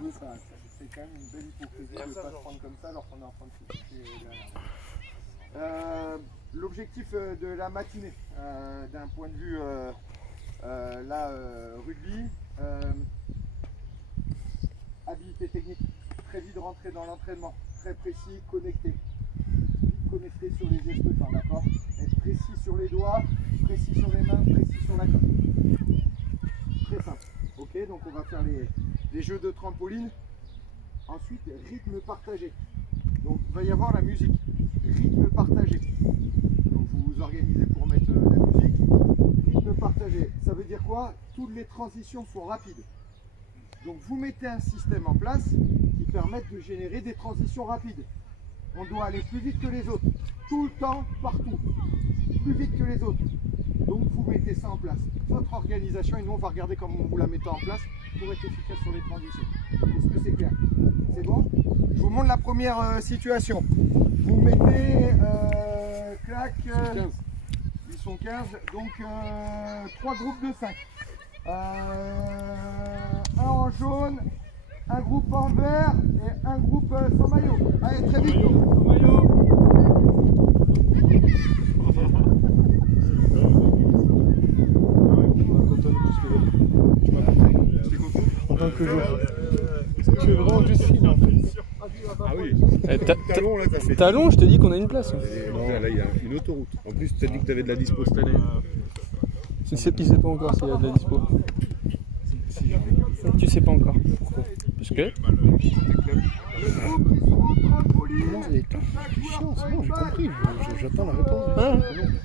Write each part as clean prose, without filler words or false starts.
nous, c'est quand même une belle hypocrisie de ne pas se prendre comme ça alors qu'on est en train de se toucher derrière. L'objectif de la matinée, d'un point de vue rugby, habilité technique, très vite rentrer dans l'entraînement, très précis, connecté. Connecté sur les gestes fins, d'accord? Être précis sur les doigts, précis sur les mains, précis sur la queue. Très simple. Ok, donc on va faire les jeux de trampoline. Ensuite, rythme partagé. Donc il va y avoir la musique. Rythme partagé. Donc vous vous organisez pour mettre la musique. Rythme partagé. Ça veut dire quoi? Toutes les transitions sont rapides. Donc vous mettez un système en place qui permet de générer des transitions rapides. On doit aller plus vite que les autres, tout le temps, partout, plus vite que les autres. Donc vous mettez ça en place. Votre organisation, et nous on va regarder comment vous la mettez en place pour être efficace sur les transitions. Est-ce que c'est clair? C'est bon? Je vous montre la première situation. Vous mettez, clac, ils sont 15, donc 3 groupes de 5. Un en jaune, un groupe en vert et un groupe sans maillot. Allez, très vite. Sans maillot. En tant que joueur. Tu es vraiment du cible. Ah oui. Talon, là, t'as fait. Talon, je te dis qu'on a une place. Non, là, il y a une autoroute. En plus, tu as dit que tu avais de la dispo cette année. Il sait pas encore s'il y a de la dispo. Tu sais pas encore. Pourquoi? Parce que. Non, c'est chiant, c'est bon, j'ai compris. J'attends la réponse. Ah.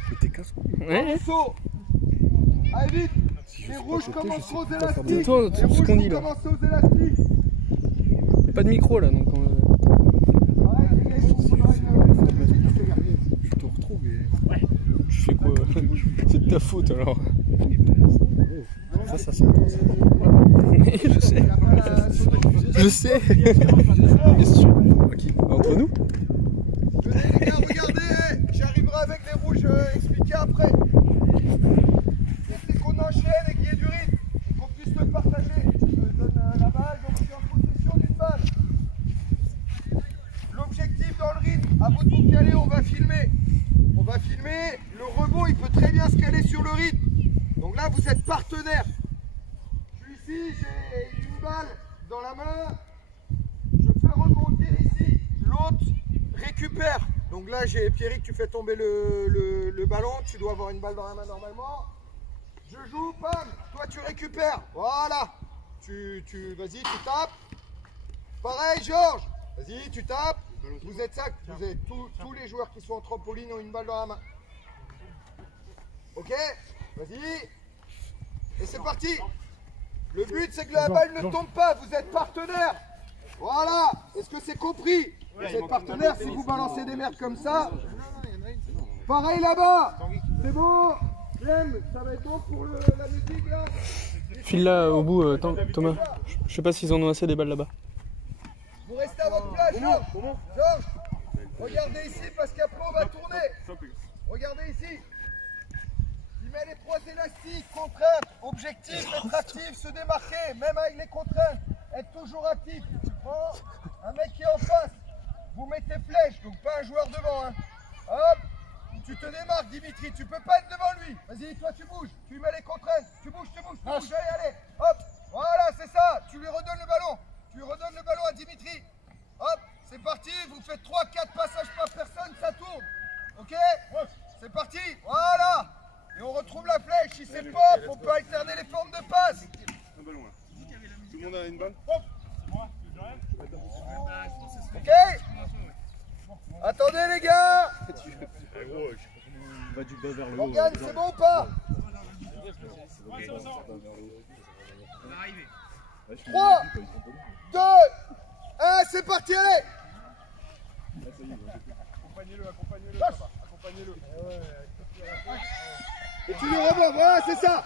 Mais t'es casse-couille. Ouais. Allez vite. Les rouges commencent aux élastiques. C'est toi, tout ce qu'on dit là. Il n'y a pas de micro là, donc. Je te retrouve et. Tu fais quoi? C'est de ta faute alors. Ça s'entend, ça. Oui, je sais. Je sais. Bien sûr. Entre nous. Venez les gars, regardez. J'arriverai avec les rouges expliquer après. C'est qu'on enchaîne et qu'il y ait du rythme. Et qu'on puisse le partager. Je donne la balle, donc je suis en possession d'une balle. L'objectif dans le rythme, à vous de vous caler, on va filmer. On va filmer. Le rebond, il peut très bien se caler sur le rythme. Donc là, vous êtes partenaires. Je suis ici, j'ai une balle dans la main. Je fais rebondir ici. L'autre récupère. Donc là, j'ai Pierrick, tu fais tomber le ballon. Tu dois avoir une balle dans la main normalement. Je joue, bam. Toi, tu récupères. Voilà. Vas-y, tu tapes. Pareil, Georges. Vas-y, tu tapes. Vous êtes ça. Vous avez tous les joueurs qui sont en trampoline ont une balle dans la main. Ok? Vas-y. Et c'est parti. Le but, c'est que la balle ne tombe pas. Vous êtes partenaires. Voilà. Est-ce que c'est compris? Vous êtes partenaires. Si vous balancez des merdes comme ça. Pareil là-bas. C'est bon. Clem, ça va être bon pour la musique là. File là au bout, Thomas. Je sais pas s'ils en ont assez des balles là-bas. Vous restez à votre place, Georges. Georges, regardez ici parce qu'après on va tourner. Regardez ici. Il met les 3 élastiques, contraintes, objectif, être actif, se démarquer, même avec les contraintes, être toujours actif. Tu prends un mec qui est en face, vous mettez flèche, donc pas un joueur devant. Hein. Hop, tu te démarques Dimitri, tu peux pas être devant lui. Vas-y, toi tu bouges, tu mets les contraintes, tu bouges, allez, hop, voilà, c'est ça, tu lui redonnes le ballon. Tu redonnes le ballon à Dimitri. Hop, c'est parti, vous faites 3-4 passages par personne, ça tourne. Ok? C'est parti, voilà. Et on retrouve la flèche, si c'est pop, on peut alterner les formes de passe. Un ballon là. Tout le monde a une balle? Ok? Attendez les gars. Va du bas vers le haut. Morgane, c'est bon ou pas? 3, 2, 1, c'est parti, allez. Accompagnez-le. Et tu lui rebonds, voilà, c'est ça.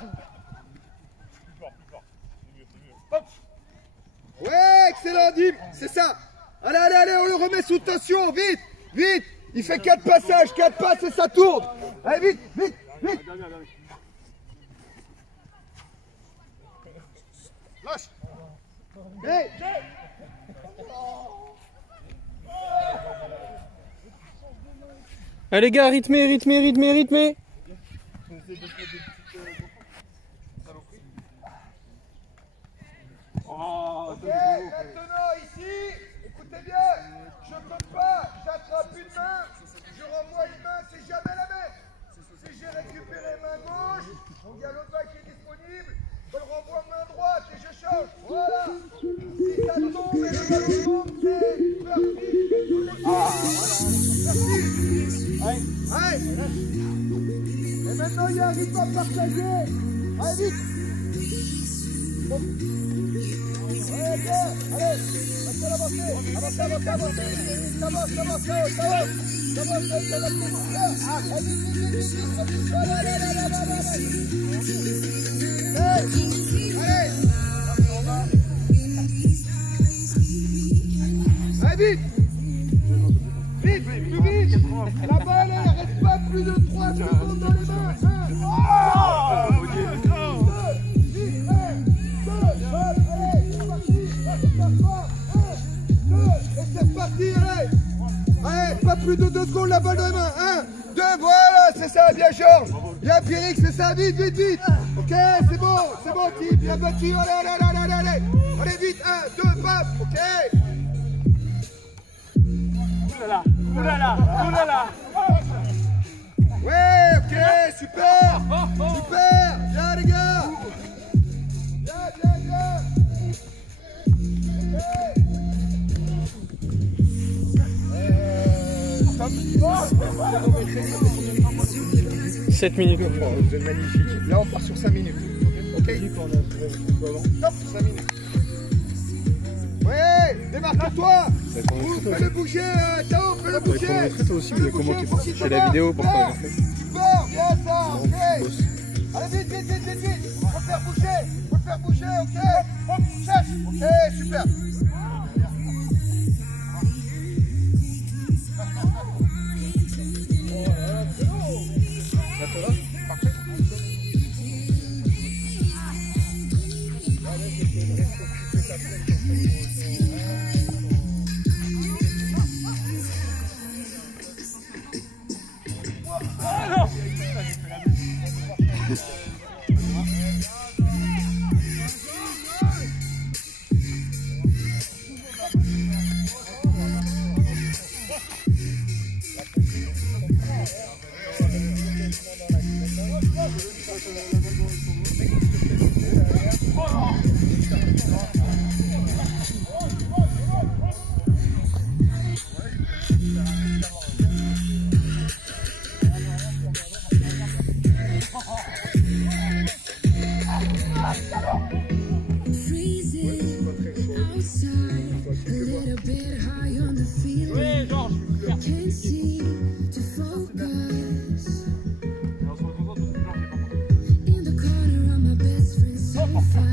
Ouais, excellent, Dim, c'est ça. Allez, on le remet sous tension, vite. Il fait 4 passages, 4 passes et ça tourne. Allez, vite. Lâche. Hey. Allez les gars, rythmez, rythmez, rythmez, rythmez. Ok, maintenant ici, écoutez bien, je ne peux pas, j'attrape une main, je renvoie une main, c'est jamais la même. Si j'ai récupéré main gauche, il y a l'autre main qui est disponible, je le renvoie main droite et je change. Voilà. Si ça tombe et le ballon tombe, c'est parti. Ah, voilà. Allez. Et maintenant il y a un rythme à partager. Allez vite. Bon. Allez, bien, allez, avancez, avancez, avancez, avancez, avance, avance, avance, allez, vite, plus vite, la balle, elle reste pas plus de 3 secondes dans les mains. C'est parti, allez! Allez, pas plus de 2 secondes, la balle dans les mains. 1, 2, voilà, c'est ça, bien Georges. Bien Pierrick, c'est ça, vite, vite, vite. Ok, c'est bon, type, bien battu, allez, allez, allez, allez, allez. Allez, vite, 1, 2, bam, ok. Oulala, oulala, oulala. Ouais, ok, super, super, bien les gars. Bien, bien, bien. Ok. 7 minutes. Vous êtes magnifique. Là, on part sur 5 minutes. Ok. Top, 5 minutes. Ouais, démarque-toi. Fais-le bouger, Tao, fais-le bouger. aussi, mais comment tu fais? C'est la vidéo pour ça. Super, bien ça, ok. Allez, vite, vite, vite, vite, vite. Faut le faire bouger, ok. Hop, cherche. Ok, super.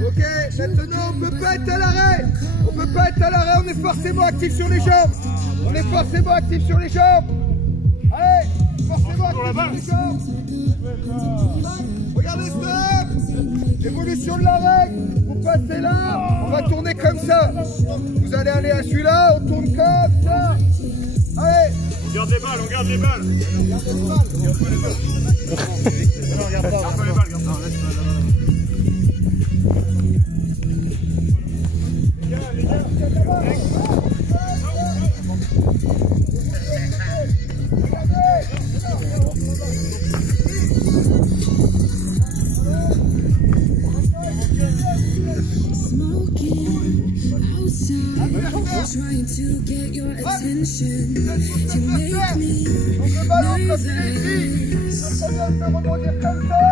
Ok, maintenant on peut pas être à l'arrêt. On peut pas être à l'arrêt, on est forcément actif sur les jambes. On est forcément actif sur les jambes. Allez, forcément actif sur les jambes. Regardez ça. Évolution de la règle. Vous passez là, on va tourner comme ça. Vous allez aller à celui-là, on tourne comme ça. Allez. On garde les balles, on garde les balles. On garde les balles. On garde pas les balles. Non, regarde pas. Garde pas les balles, garde pas. Les gars, trying to get your attention to make me donc le ballon comme celui-ci, ça vient de faire rebondir comme ça,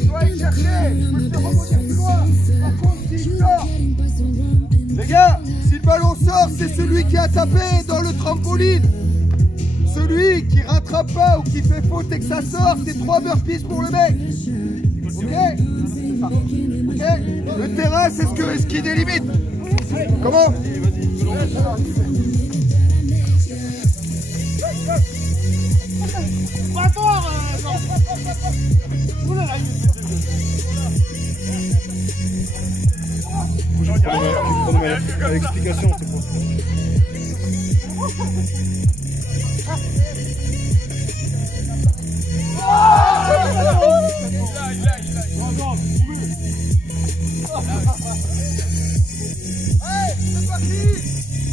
je dois aller chercher, je peux le faire rebondir plus loin. Par contre, s'il sort, les gars, si le ballon sort, c'est celui qui a tapé dans le trampoline. Celui qui rattrape pas ou qui fait faute et que ça sort, c'est 3 burpees pour le mec. Ok? Ok? Le terrain, c'est ce qui délimite. Comment? L'explication, c'est quoi?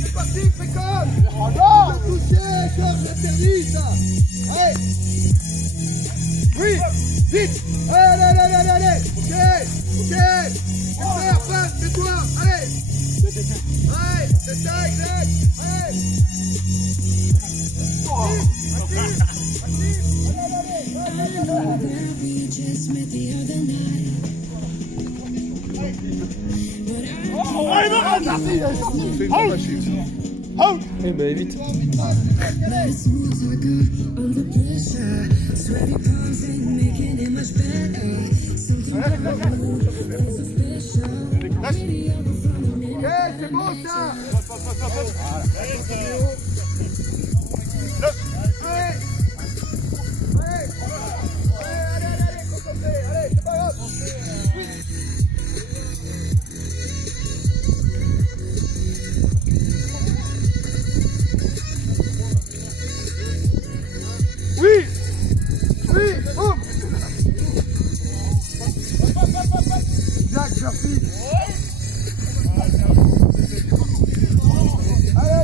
C'est parti, Pécole. Oh non, touché, Georges, interdit ça. Allez. Oui, vite. Allez. Ok. Super, passe, fais-toi. Allez, c'est ça, exact. Allez. Eh ben vite. Ok, c'est bon ça. Allez, c'est pas grave. Oui, boum. Jack, merci. Allez.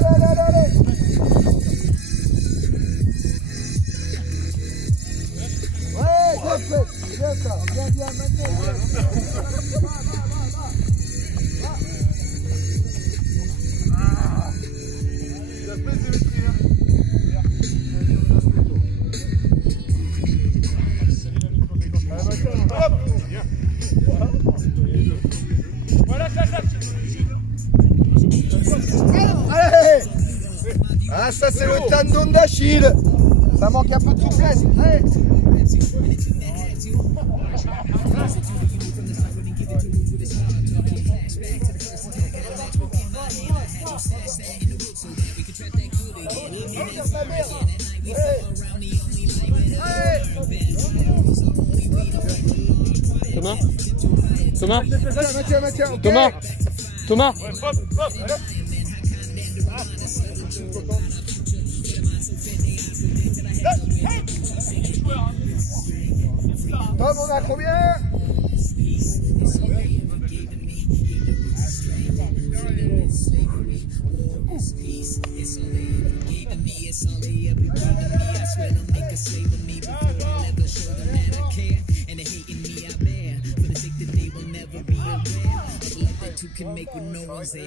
Ouais, bien ça, bien, maintenant. Allez. Ah, ça c'est le tendon d'Achille. Ça manque un peu de souplesse. Allez. Thomas. Tom, on a combien? Can make with no one's there.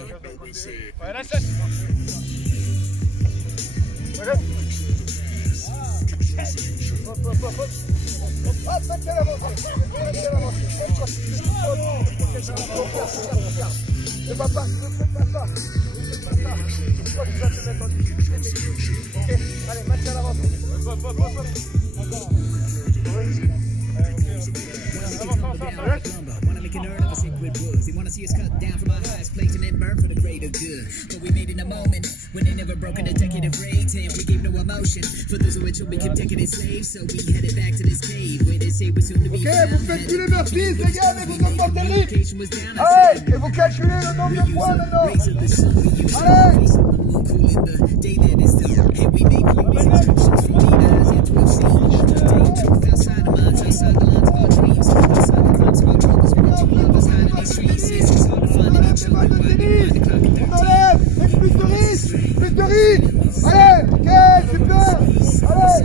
Ne va pas, ne fais pas ça. Toi, tu vas te mettre en difficulté. Ok, allez, match à l'avance. They wanna see us cut down from our highest place and then burn for the greater good. But we made in a moment when they never broke an executive rate, and we gave no emotion for those who had truly become decadent slaves. So we headed back to this cave where they say we're soon to be. Ok, vous faites plus les burpees, les gars, mais vous augmentez le rythme. Allez, et vous calculez le nombre de points maintenant. Allez. On enlève, avec plus de risque, Allez, ok, super. Allez.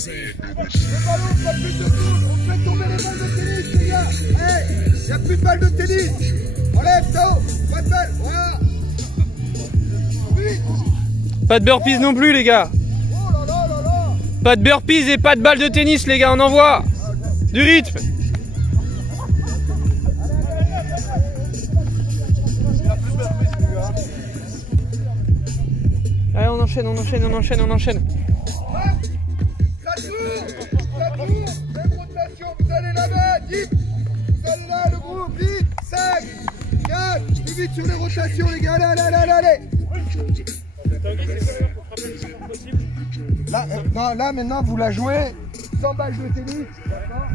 Le ballon, il n'y a plus de tour. On fait tomber les balles de tennis, les gars. Hey, il n'y a plus de balles de tennis. Enlève, Tao. Pas de balle. Voilà. Vite. Pas de burpees non plus, les gars. Oh là là là là. Pas de burpees et pas de balles de tennis, les gars. On envoie du rythme. Allez, on enchaîne. Ça tourne, même rotation, vous allez là-bas, vite. Vous allez là, le groupe, vite. 5, 4, plus vite sur les rotations, les gars, allez. possible. Là, non, là maintenant vous la jouez 100 balles de tennis, d'accord?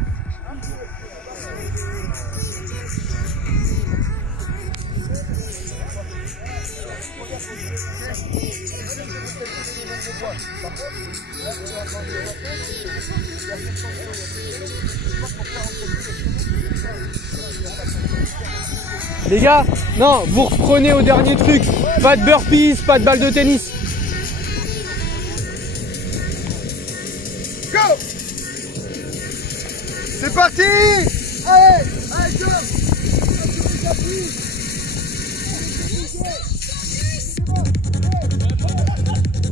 Les gars, non, vous reprenez au dernier truc. Pas de burpees, pas de balle de tennis. Go! C'est parti! Allez! Allez, go!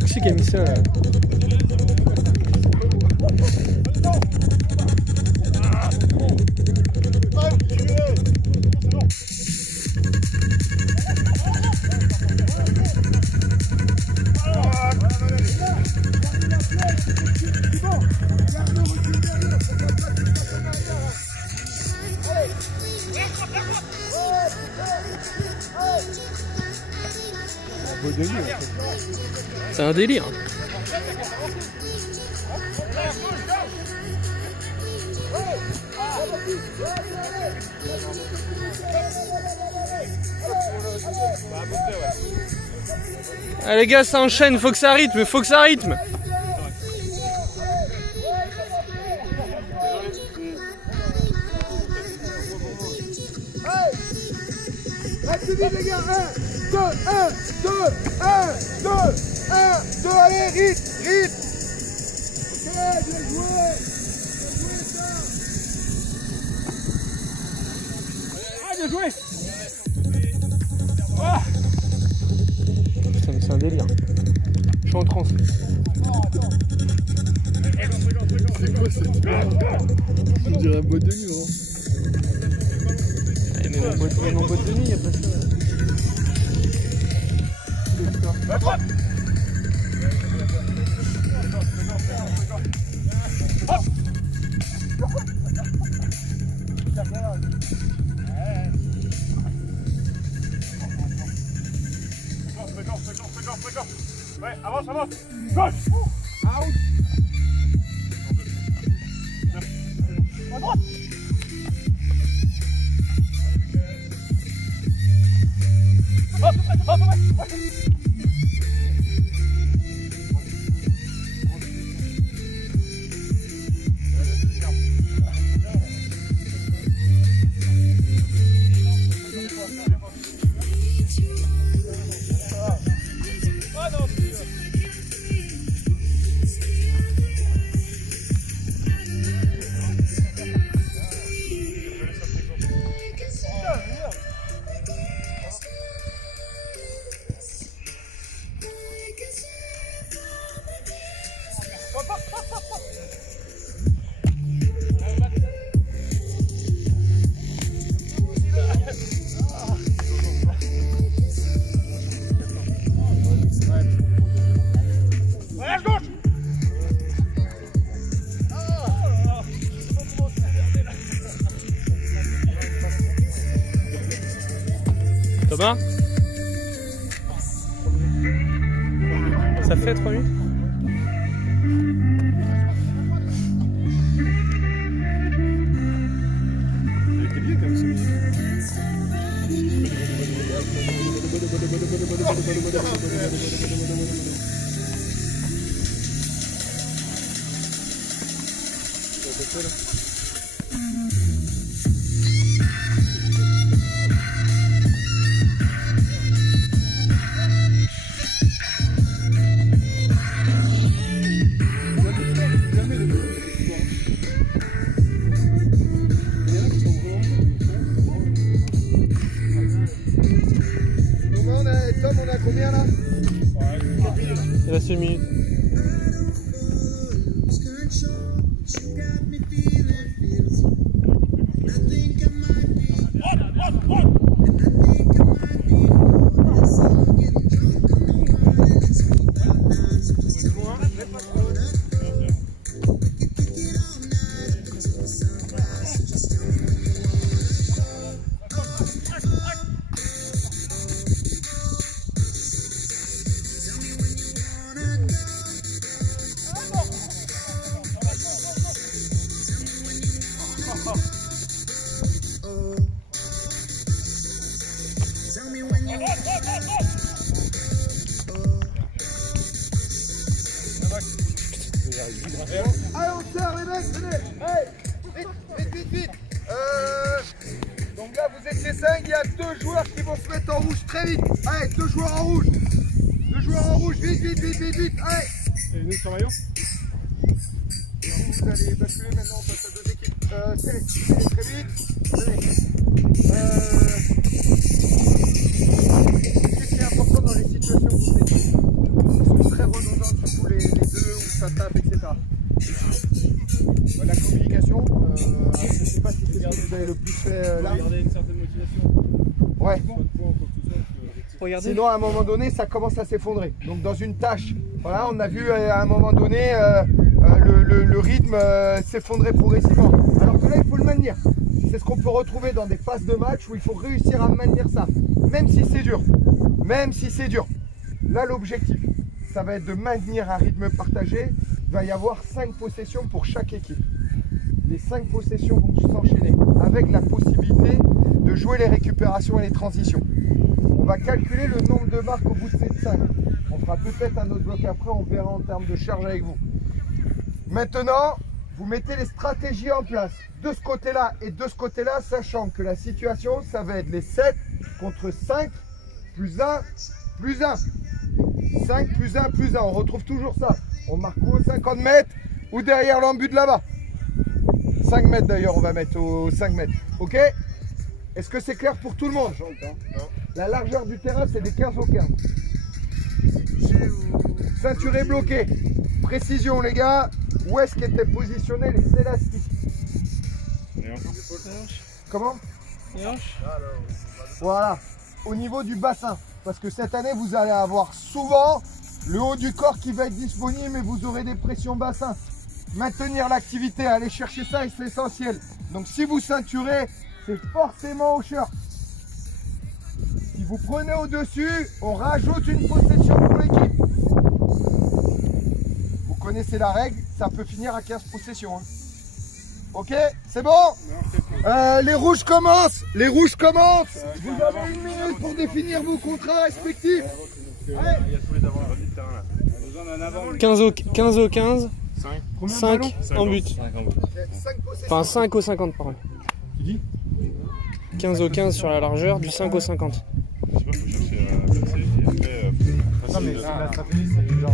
Qui c'est qui a mis ça là? C'est un délire. Ah les gars, ça enchaîne, faut que ça rythme, faut que ça rythme. Restez vite les gars, 1, 2, 1, 2, 1, 2, 1, 2, allez, rythme, rythme. Ok, bien joué. Ah, bien joué. Putain, mais c'est un délire. Je suis en transe. C'est quoi cette On dirait un boîte de nuit, vraiment. Mais mon boîte de nuit, y'a pas ça. Ouais, avance, avance. Gauche. Out. À droite. Hop, hop, hop, hop. Thomas? Ça fait 3 minutes? T'es bien comme ça. Tom, on a combien là? Il reste une minute. Tell me when you Allez, on serre les mecs, venez. Allez, vite. Donc là, vous étiez 5, il y a 2 joueurs qui vont se mettre en rouge très vite. Allez, 2 joueurs en rouge. 2 joueurs en rouge, vite. Allez. Et nous travaillons. Vous allez basculer maintenant, on passe à 2 équipes. C'est très vite. Allez. Qu'est-ce qui est important dans les situations où vous faites? Ils sont très redondants, surtout les 2 où ça tape, etc. La communication, je ne sais pas si c'est ce que vous avez le plus fait là. Garder une certaine motivation. Ouais. Regardez. Sinon, à un moment donné, ça commence à s'effondrer. Donc, dans une tâche, voilà, on a vu à un moment donné le rythme s'effondrer progressivement. Alors que là, il faut le maintenir. C'est ce qu'on peut retrouver dans des phases de match où il faut réussir à maintenir ça, même si c'est dur. Là, l'objectif, ça va être de maintenir un rythme partagé. Il va y avoir 5 possessions pour chaque équipe. Les 5 possessions vont s'enchaîner avec la possibilité de jouer les récupérations et les transitions. On va calculer le nombre de marques au bout de ces 5. On fera peut-être un autre bloc après, on verra en termes de charge avec vous. Maintenant, vous mettez les stratégies en place de ce côté-là et de ce côté-là, sachant que la situation, ça va être les 7 contre 5 plus 1 plus 1. 5 plus 1 plus 1, on retrouve toujours ça. On marque ou aux 50 mètres ou derrière l'embut de là-bas. 5 mètres d'ailleurs, on va mettre aux 5 mètres. Ok? Est-ce que c'est clair pour tout le monde? La largeur du terrain, c'est des 15 au 15. Ceinturé bloqué. Précision, les gars. Où est-ce qu'étaient positionnés les élastiques? Comment? Voilà. Au niveau du bassin. Parce que cette année, vous allez avoir souvent le haut du corps qui va être disponible, mais vous aurez des pressions bassin. Maintenir l'activité, aller chercher ça, c'est essentiel. Donc si vous ceinturez, c'est forcément au shirt. Si vous prenez au-dessus, on rajoute une possession pour l'équipe. Vous connaissez la règle, ça peut finir à 15 possessions. Hein. Ok, c'est bon? Les rouges commencent. Vous avez 1 minute pour définir vos contrats respectifs. Il y a tous les avant du terrain là. On a besoin d'un avant. 15 au 15. 5 en but. Enfin 5 au 50 pardon. Tu dis 15 au 15 sur la largeur, du 5 au 50. Je sais pas, faut chercher et après. Non, mais la stratégie, c'est du genre.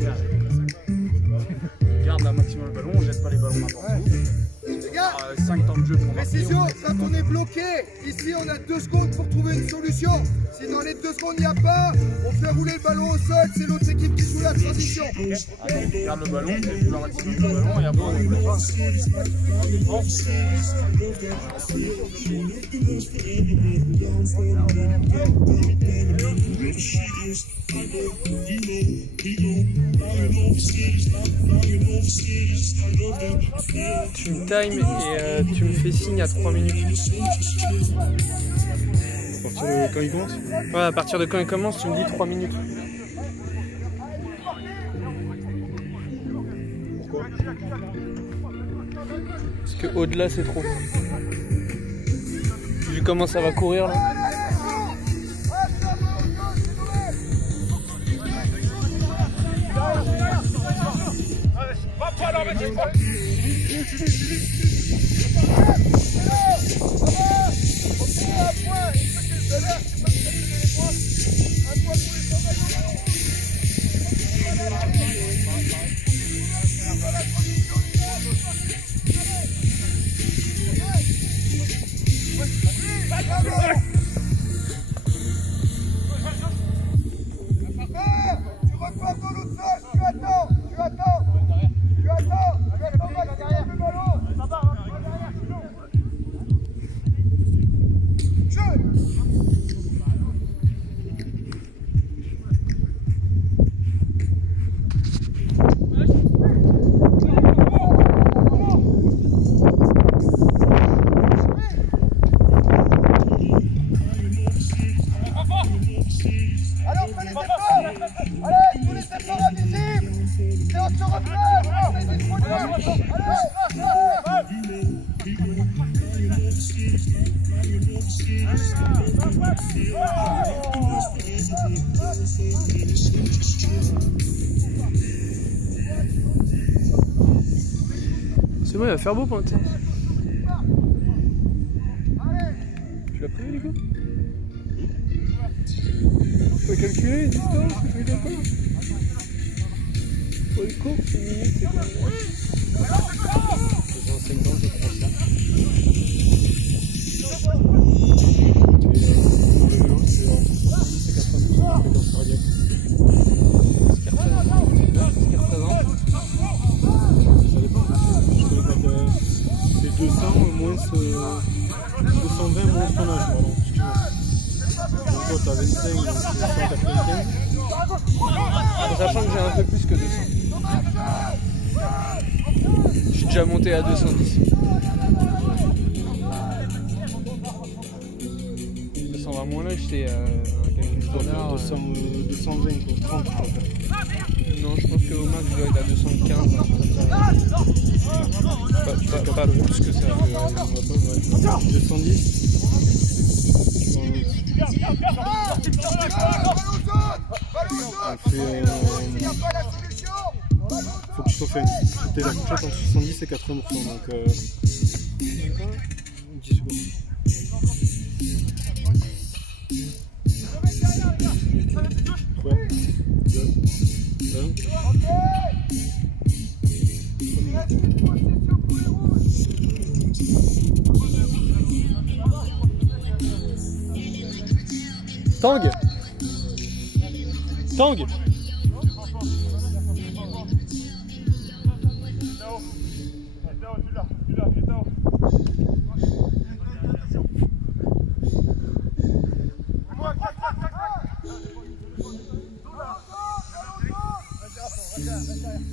Garde un maximum le ballon, on jette pas les ballons n'importe où. Les gars, 5 temps de jeu pour précision, quand on est bloqué, ici on a 2 secondes pour trouver une solution. Si dans les 2 secondes il n'y a pas, on fait rouler le ballon au sol, c'est l'autre équipe qui joue la transition. garde le ballon, fait jouer un maximum le ballon et après on joue les passes. Tu me times et tu me fais signe à 3 minutes. Quand il commence? Ouais, à partir de quand il commence, tu me dis 3 minutes. Pourquoi? Parce que au-delà c'est trop. Vu comment ça va courir là. C'est bon, il va faire beau pointe. Tu l'as prévu, Nico? Faut calculer les distances, tu fais quoi? Pour les courses, une minute, c'est quoi? 250, je crois ça. Et le vélo, c'est entre 70 et 80 fréquence cardiaque. Ce qui représente. Ça dépend. Je connais pas que c'est 200 moins 220 moins ton âge, pardon, si tu veux. Donc toi t'as 25, donc c'est 195. Sachant que j'ai un peu plus que 200. Je suis déjà monté à 210. 220 moins là, j'étais à 220 quoi, 30. Non, je pense qu'au max je dois être à 215. Pas plus que ça. 210. Faut que je sois fait la fourchette entre 70 et 80%. Donc 10 secondes. Tang! Tang!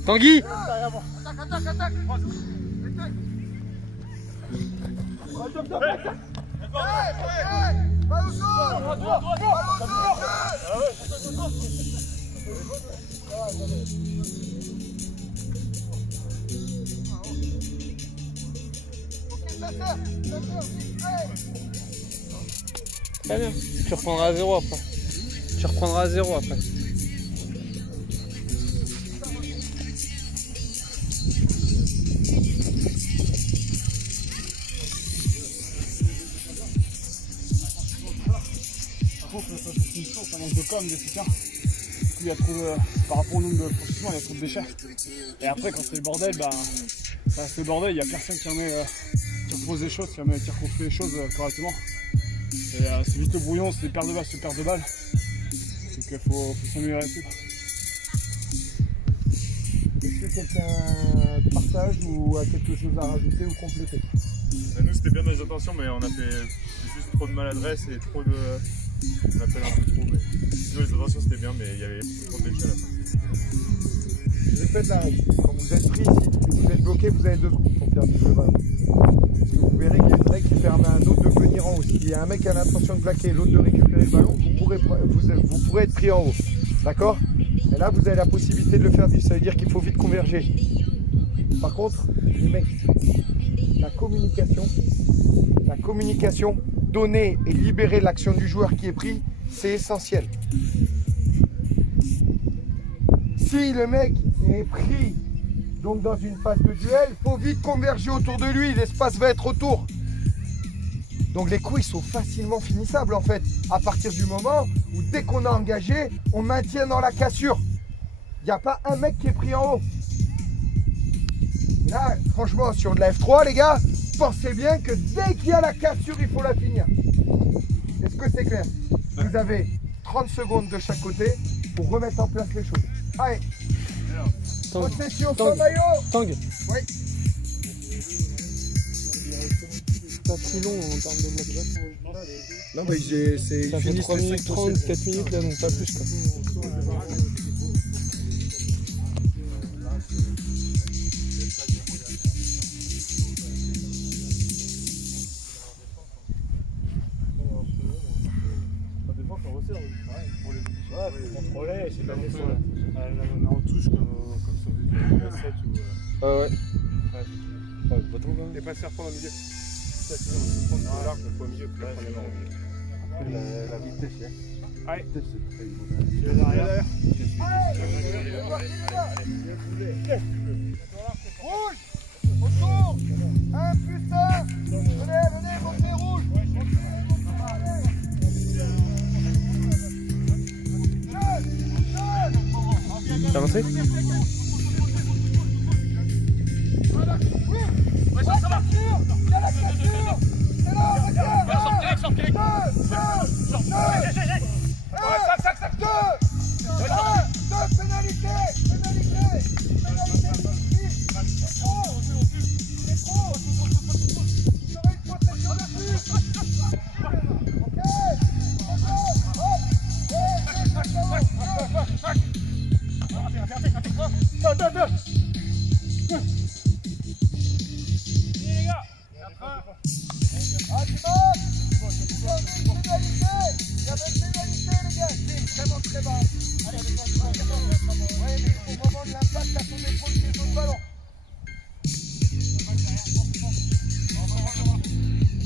Tanguy! Très bien. Tu reprendras à 0 après. Tu reprendras à 0 après. Ça manque de com, de soutien. Il y a trop par rapport au nombre de processions, il y a trop de déchets. Et après, quand c'est le bordel, bah, c'est le bordel, il n'y a personne qui repose les choses, qui reconstruit les choses correctement. Et c'est vite le brouillon, c'est des pertes de balles sur pertes de balles. Donc il faut s'améliorer là-dessus. Est-ce que quelqu'un partage ou a quelque chose à rajouter ou compléter? Nous c'était bien dans les intentions, mais on a fait juste trop de maladresse et trop de... On appelle un peu trop, mais sinon les intentions c'était bien, mais il y avait trop de déchets là. Je répète la règle. Quand vous êtes pris ici et vous êtes bloqué, vous avez 2 secondes pour faire du jeu ballon. Vous verrez qu'il y a une règle qui permet à un autre de venir en haut. S'il y a un mec qui a l'intention de plaquer et l'autre de récupérer le ballon, vous pourrez être pris en haut. D'accord? Et là, vous avez la possibilité de le faire vite. Ça veut dire qu'il faut vite converger. Par contre, les mecs, la communication, donner et libérer l'action du joueur qui est pris, c'est essentiel. Si le mec est pris donc dans une phase de duel, il faut vite converger autour de lui, l'espace va être autour. Donc les coups ils sont facilement finissables en fait, à partir du moment où dès qu'on a engagé, on maintient dans la cassure. Il n'y a pas un mec qui est pris en haut. Là, franchement, sur de la F3 les gars, pensez bien que dès qu'il y a la cassure, il faut la finir. Est-ce que c'est clair? Vous avez 30 secondes de chaque côté pour remettre en place les choses. Allez. Possession sans maillot. Tang. Oui. Pas trop long en termes de bloc. Non mais c'est Ça fait 3 minutes 30, 4 minutes là, donc pas plus quoi. Contrôler, c'est pas des fois la en touche comme sur du 7 ou. Ah ouais. Et pas se faire prendre au milieu. l'initiative, on se prend de l'arc, on peut mieux que La vitesse, hein. Ouais. La vitesse, c'est très Tu es derrière. Rouge! Autour! 1 plus 1! Venez, montez rouge! T'as avancé? Voilà! Oui! Ouais, ça va! Il y a la capture! C'est là, regarde! Sortez! 2! 2 pénalités! C'est trop! Vous aurez une possession de plus! Ok! Ah, tu montes! Il y avait une pénalité! Les gars! C'est vraiment très bas! Allez, ouais, mais au moment de l'impact, t'as ton épaule qui est dans le ballon!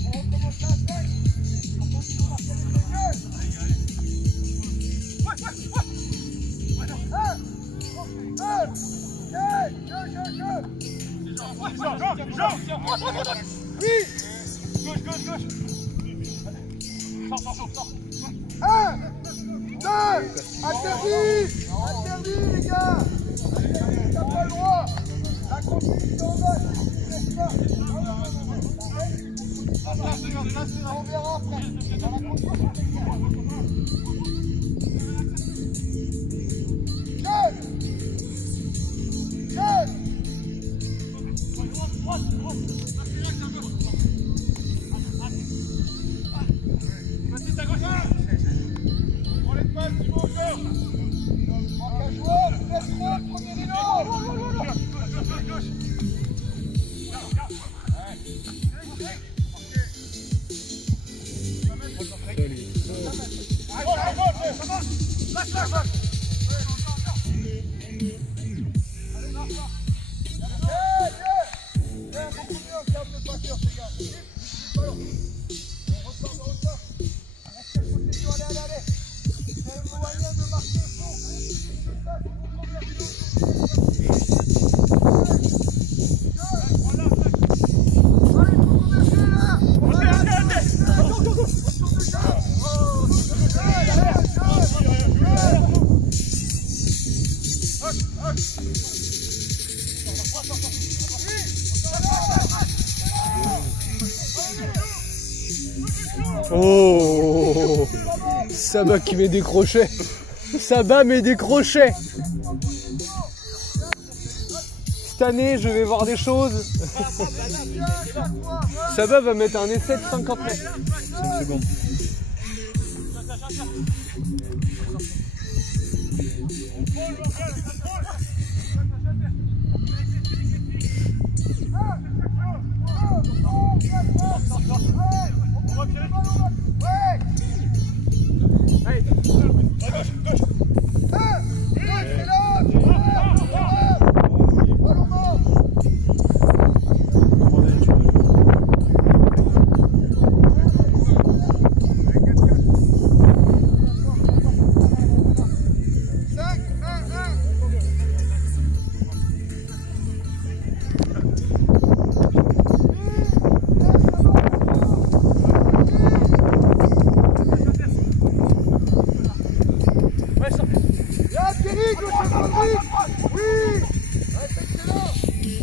On recommence à 5! On marquer les yeux! 1, 2, interdit! Interdit, les gars! Interdit, t'as pas le droit! La constitution en bas, on verra après. Dans la constitution, Oh, Saba qui met des crochets. Saba met des crochets. Cette année, je vais voir des choses. Saba va mettre un essai de 50 mètres. C'est bon.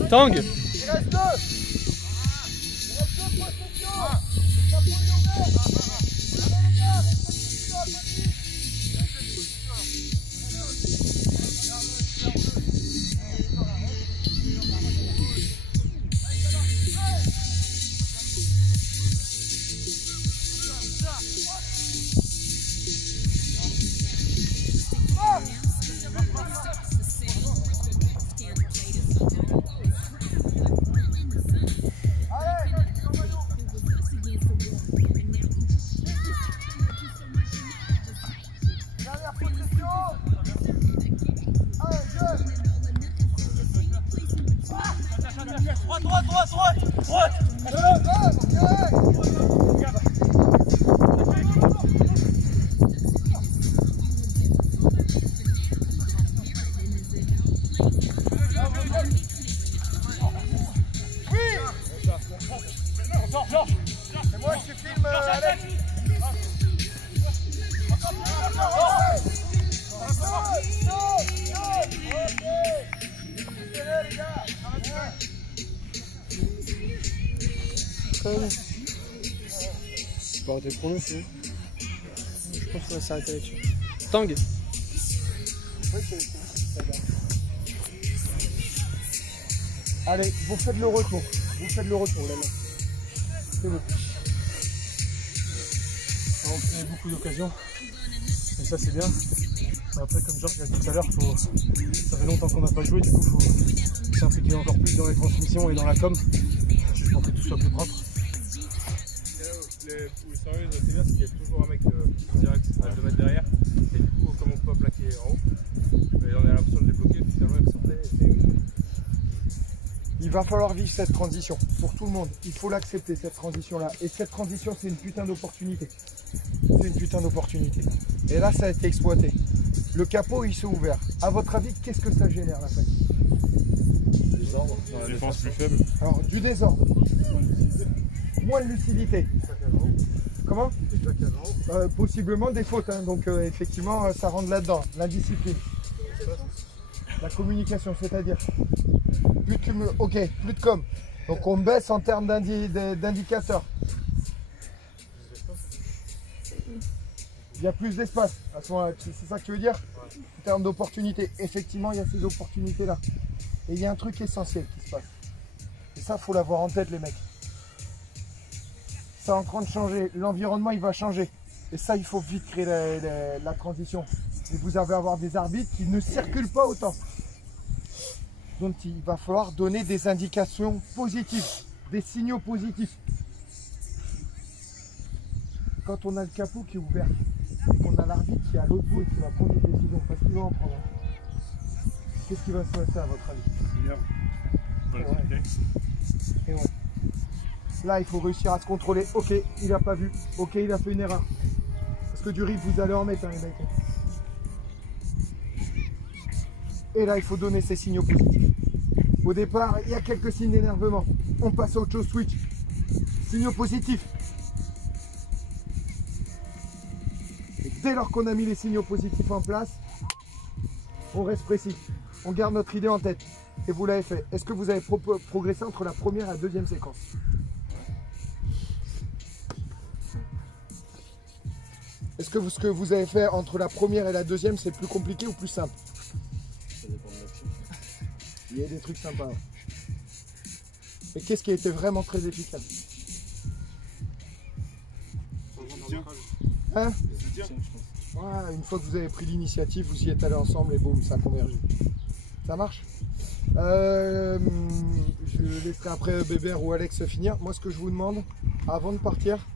Tang. Il reste 2. Il reste 2 possessions. Ça peut y ouvrir. Allez les gars, restez là, droite. C'est moi qui filme, Alex. C'est pas arrêter de prononcer. Je pense qu'on va s'arrêter là-dessus. Tang. Allez, vous faites le retour. Vous faites le retour, là. C'est bon. On fait beaucoup d'occasions. Et ça, c'est bien. Mais après, comme Georges l'a dit tout à l'heure, ça fait longtemps qu'on n'a pas joué. Du coup, il faut s'impliquer encore plus dans les transmissions et dans la com. Juste pour que tout soit plus propre. Les sérieux, c'est bien, c'est qu'il y a toujours un mec direct à 2 mètres derrière. Et du coup, comme on peut pas plaquer en haut, et on a l'impression de les bloquer, finalement ils sortaient. Il va falloir vivre cette transition pour tout le monde. Il faut l'accepter, cette transition-là. Et cette transition, c'est une putain d'opportunité. C'est une putain d'opportunité. Et là, ça a été exploité. Le capot, il s'est ouvert. À votre avis, qu'est-ce que ça génère, la fatigue? Désordre, dans la défense plus faible. Alors, du désordre. Moins de lucidité. Comment? Possiblement des fautes. Hein. Donc, effectivement, ça rentre là-dedans. L'indiscipline. La communication, c'est-à-dire plus tu me... Ok, plus de com. Donc on baisse en termes d'indicateurs. Il y a plus d'espace à ce moment-là. C'est ça que tu veux dire? En termes d'opportunités. Effectivement, il y a ces opportunités-là. Et il y a un truc essentiel qui se passe. Et ça, il faut l'avoir en tête, les mecs. Ça est en train de changer. L'environnement, il va changer. Et ça, il faut vite créer la transition. Et vous allez avoir des arbitres qui ne circulent pas autant. Donc il va falloir donner des indications positives, des signaux positifs. Quand on a le capot qui est ouvert, et qu'on a l'arbitre qui est à l'autre bout et qui va prendre des décisions, parce qu'il va en prendre. Qu'est-ce qui va se passer à votre avis? Et ouais. Là, il faut réussir à se contrôler. Ok, il n'a pas vu. Ok, il a fait une erreur. Parce que du rythme, vous allez en mettre, hein, les mecs. Et là, il faut donner ces signaux positifs. Au départ, il y a quelques signes d'énervement. On passe à autre chose, switch. Signaux positifs. Et dès lors qu'on a mis les signaux positifs en place, on reste précis. On garde notre idée en tête. Et vous l'avez fait. Est-ce que vous avez progressé entre la première et la deuxième séquence? Est-ce que ce que vous avez fait entre la première et la deuxième, c'est plus compliqué ou plus simple? Il y a des trucs sympas. Et qu'est-ce qui a été vraiment très efficace? Hein? Voilà, une fois que vous avez pris l'initiative, vous y êtes allés ensemble et boum, ça a convergé. Ça marche? Je laisserai après Bébert ou Alex finir. Moi, ce que je vous demande, avant de partir,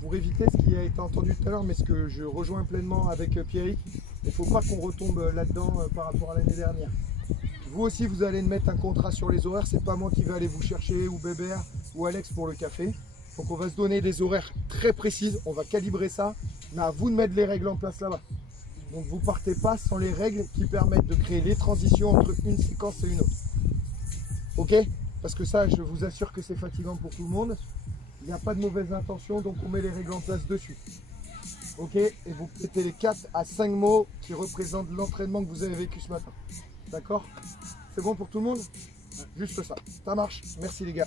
pour éviter ce qui a été entendu tout à l'heure, mais ce que je rejoins pleinement avec Pierrick, il ne faut pas qu'on retombe là-dedans par rapport à l'année dernière. Vous aussi, vous allez mettre un contrat sur les horaires. C'est pas moi qui vais aller vous chercher, ou Bébert, ou Alex pour le café. Donc on va se donner des horaires très précises. On va calibrer ça. Mais à vous de mettre les règles en place là-bas. Donc vous partez pas sans les règles qui permettent de créer les transitions entre une séquence et une autre. Ok? Parce que ça, je vous assure que c'est fatigant pour tout le monde. Il n'y a pas de mauvaise intention, donc on met les règles en place dessus. Ok? Et vous pétez les 4 à 5 mots qui représentent l'entraînement que vous avez vécu ce matin. D'accord? C'est bon pour tout le monde? Juste ça. Ça marche. Merci les gars.